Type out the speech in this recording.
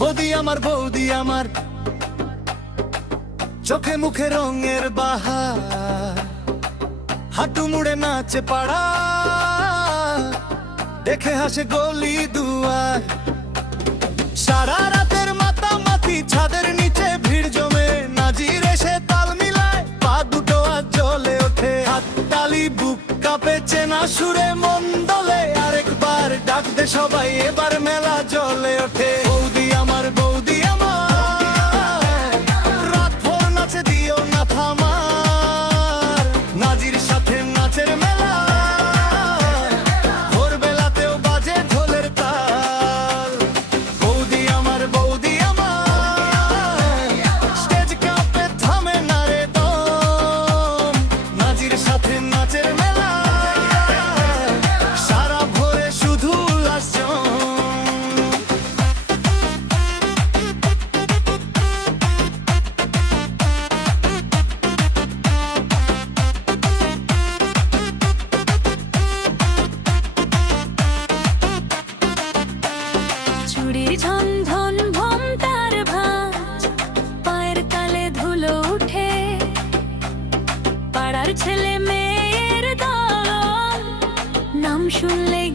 বৌদি আমার চোখে মুখে রঙের বাহার, হাঁটু মুড়ে নাচে পাড়া, দেখে হাসে গলি দুয়ার। সারা রাতের মাতামাতি ছাদের নিচে ভিড় জমে, নাজির এসে তাল মিলায়, পা দুটো আজ জ্বলে ওঠে, হাত তালি বুক কাঁপে চেনা সুরে মন দোলে। আরেকবার ডাক দে সবাই, এবার মেলা জ্বলে ওঠে। বৌদি আমার রাত ভোর নাচে দিও না থামার, নাজির সাথে নাচের মেলা, ভোর বেলাতেও বাজে ঢোলের তাল। বৌদি আমার স্টেজ কাঁপে থামে না রে দম, নাজির সাথে নাচের মেলা, সারা ভোরে শুধু উল্লাস জম। চুড়ির ঝনঝন ভম তার ভাঁজ, পায়ের তালে ধুলো উঠে, পাড়ার ছেলে মেয়ের দল, নাম শুনলেই